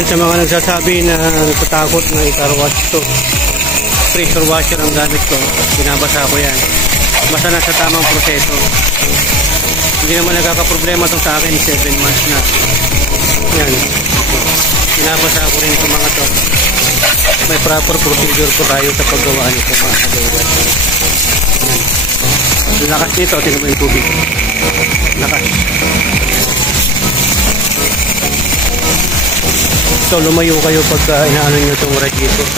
Yan, sa mga nagsasabi na natatakot na i-car wash to, pressure washer ang gamit ko, binabasa ko yan. Basta nasa tamang proseso. Hindi naman nagkakaproblema itong sa akin, 7 months na. Yan, binabasa ko rin itong mga to. May proper procedure po tayo sa paggawa nito mga kagawad. Yan, lakas nito, tingnan mo yung tubig, lakas. So lumayo kayo pagka inaano nyo itong radiator.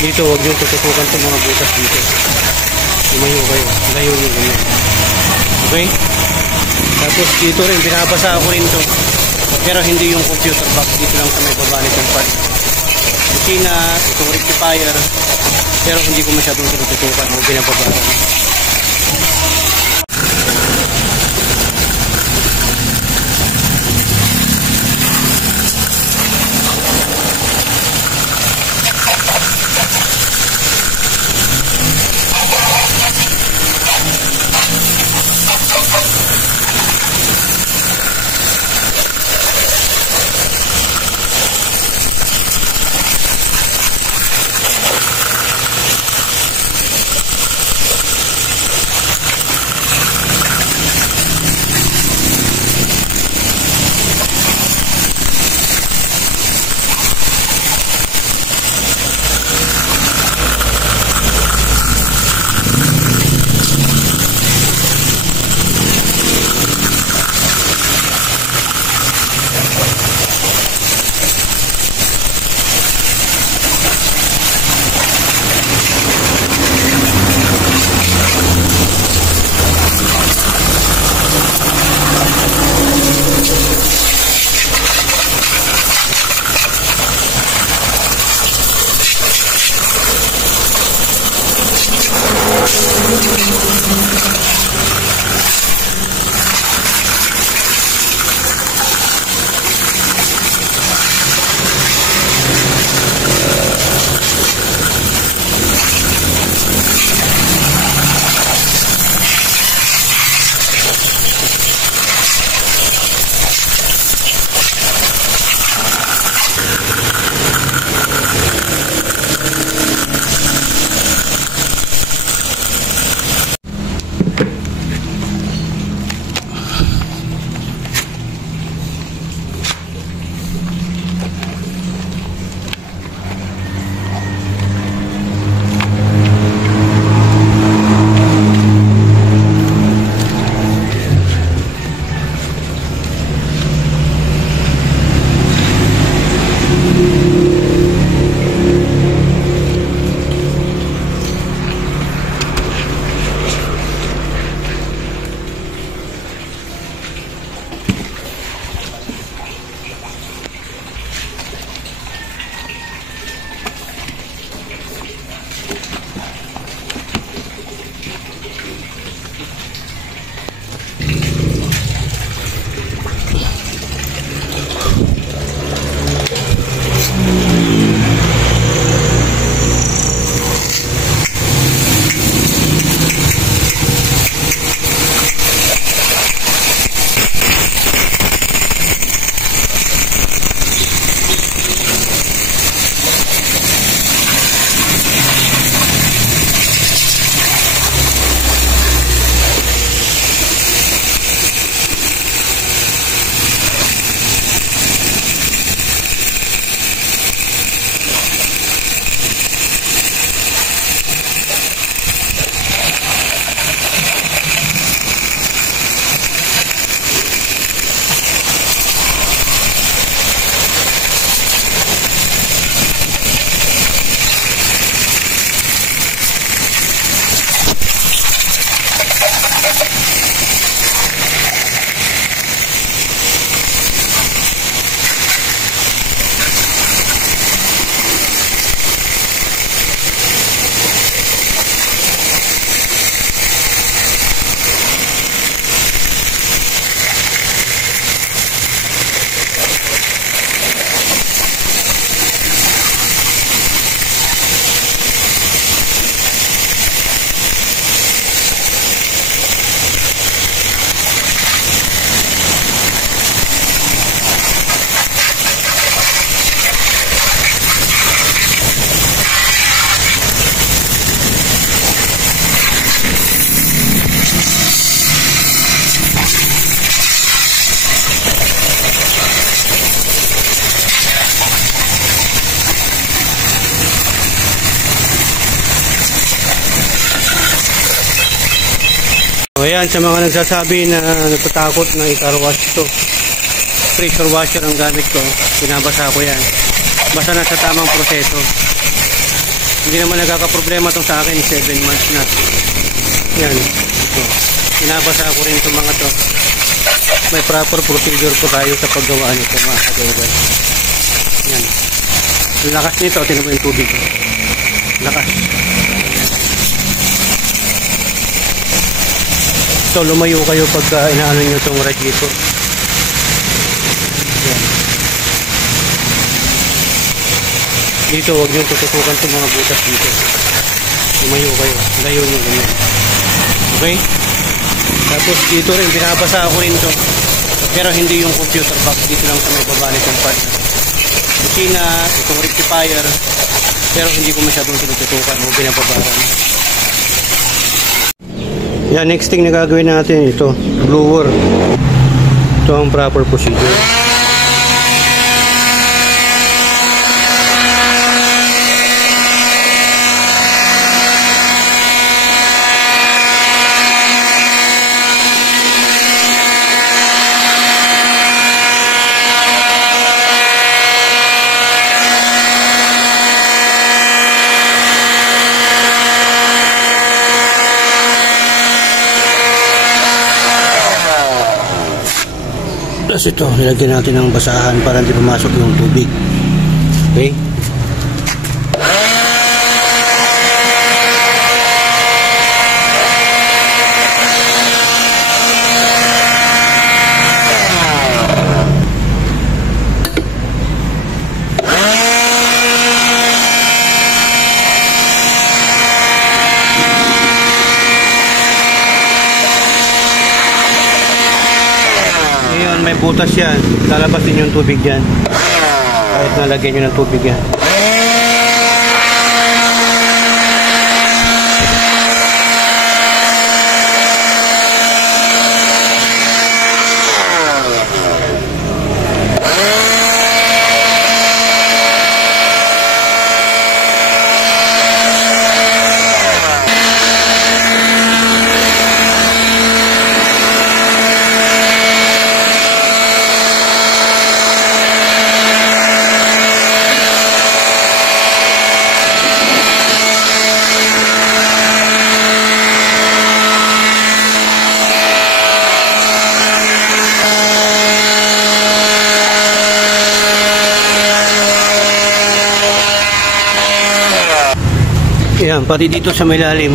Dito huwag nyo tututukan itong mga butas dito. Lumayo kayo, layo nyo ganyan. Okay? Tapos dito rin, binabasa ako rin ito. Pero hindi yung computer box, dito lang sa may baba nitong part. Kusina, itong rectifier. Pero hindi ko masyadong tututukan o binababaran. ayan, sa mga nagsasabi na natatakot na i-car wash to, pressure washer ang gamit ko, binabasa ko yan. Basta na sa tamang proseso. Hindi naman nagkakaproblema itong sa akin, 7 months na. Yan, ito. Binabasa ko rin itong mga to. May proper procedure po tayo sa paggawa nito, mga kagawad. Yan. Ang lakas nito, tinan mo yung tubig. Lakas. So, lumayo kayo pag inaano nyo itong radiator. Yan. Dito, huwag nyo tututukan itong mga butas dito. Lumayo kayo. Layo nyo ganyan. Okay? Tapos dito rin, binabasa ako rin ito. Pero hindi yung computer box. Dito lang sa may baba nitong pad. Kusina, itong rectifier. Pero hindi ko masyadong tinututukan o binababaran. Yan, next thing na gagawin natin ito, blower. Ito ang proper procedure. Tapos ito, nilagyan natin ng basahan para hindi pumasok yung tubig. Okay? May butas yan, lalabas din yung tubig yan kahit nalagyan nyo ng tubig yan. Yan, pati dito sa may lalim.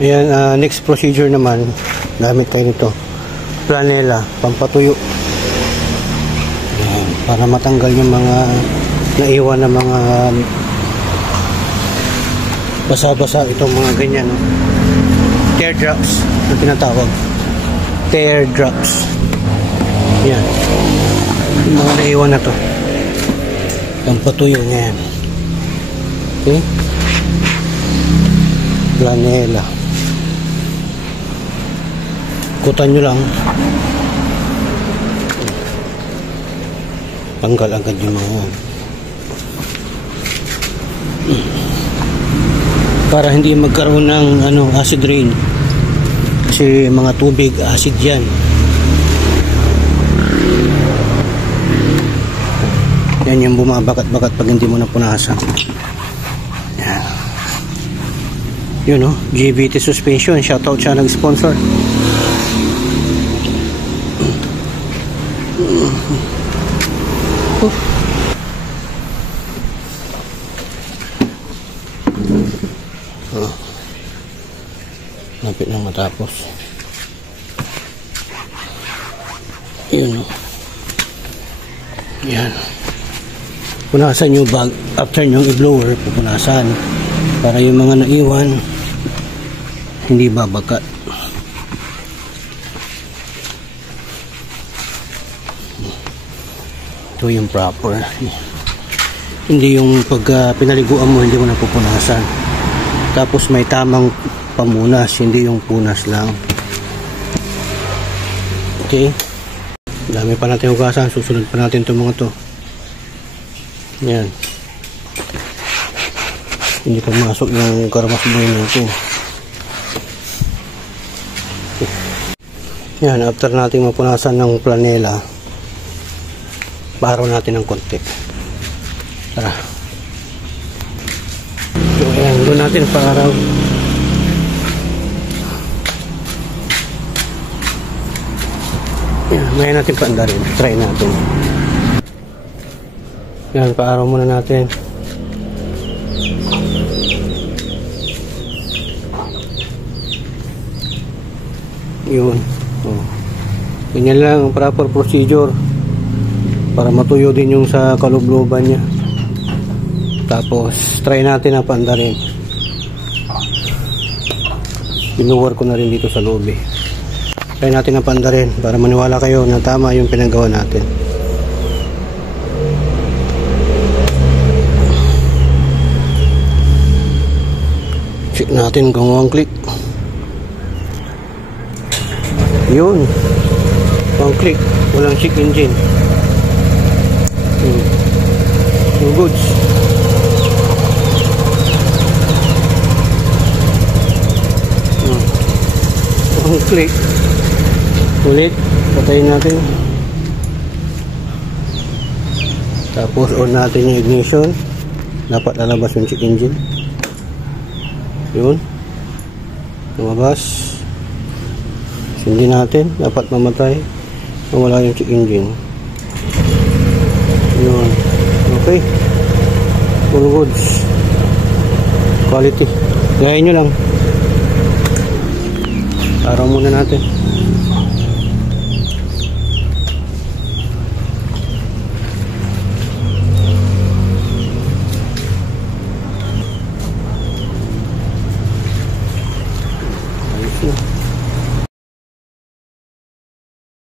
Ayan, next procedure naman, gamit tayo nito, planela, pampatuyo. Ayan, para matanggal yung mga naiwan na mga basa-basa, itong mga ganyan, no? Teardrops na tinatawag. Teardrops. Ayan, yung mga naiwan na to, pampatuyo ngayon. Okay, planela. Kutan nyo lang, tanggal agad yung mga para hindi magkaroon ng acid rain, kasi mga tubig acid yan. Yan yung bumabakat-bakat pag hindi mo napunasan. Yan. Yun, no? GVT Suspension, shoutout siya nag-sponsor. nang matapos. Yun. Yan. Punasan yung bag. After yung i-blower, pupunasan. Para yung mga naiwan, hindi babakat. Ito yung proper. Hindi yung pag pinaliguan mo, hindi mo napupunasan. Tapos may tamang pamunas, hindi yung punas lang. Okay. Dami pa natin hugasan. Susunod pa natin itong mga to. Yan. Hindi pa masok yung karamas boy natin. Yan. After natin mapunasan ng planela, paro natin ng konti. Tara. So, ayan. Doon natin paaraw. Yan, may natin paandarin. Try natin. Yan, paaraw muna natin. Yun. Oh. Ganyan lang ang proper procedure para matuyo din yung sa kalubloban niya. Tapos, try natin ang paandarin. Binuwar ko na rin dito sa loob eh. Try natin ang pandarin para maniwala kayo na tama yung pinagawa natin. Check natin kung one click. Yun. One click. Walang check engine. So goods. One click. Ulit, patayin natin. Tapos on natin yung ignition. Dapat lalabas yung check engine. Yun. Lumabas. Sindi natin. Dapat mamatay. Mawala yung check engine. Yun. Okay. All goods. Quality. Gayahin nyo lang. Araw muna natin.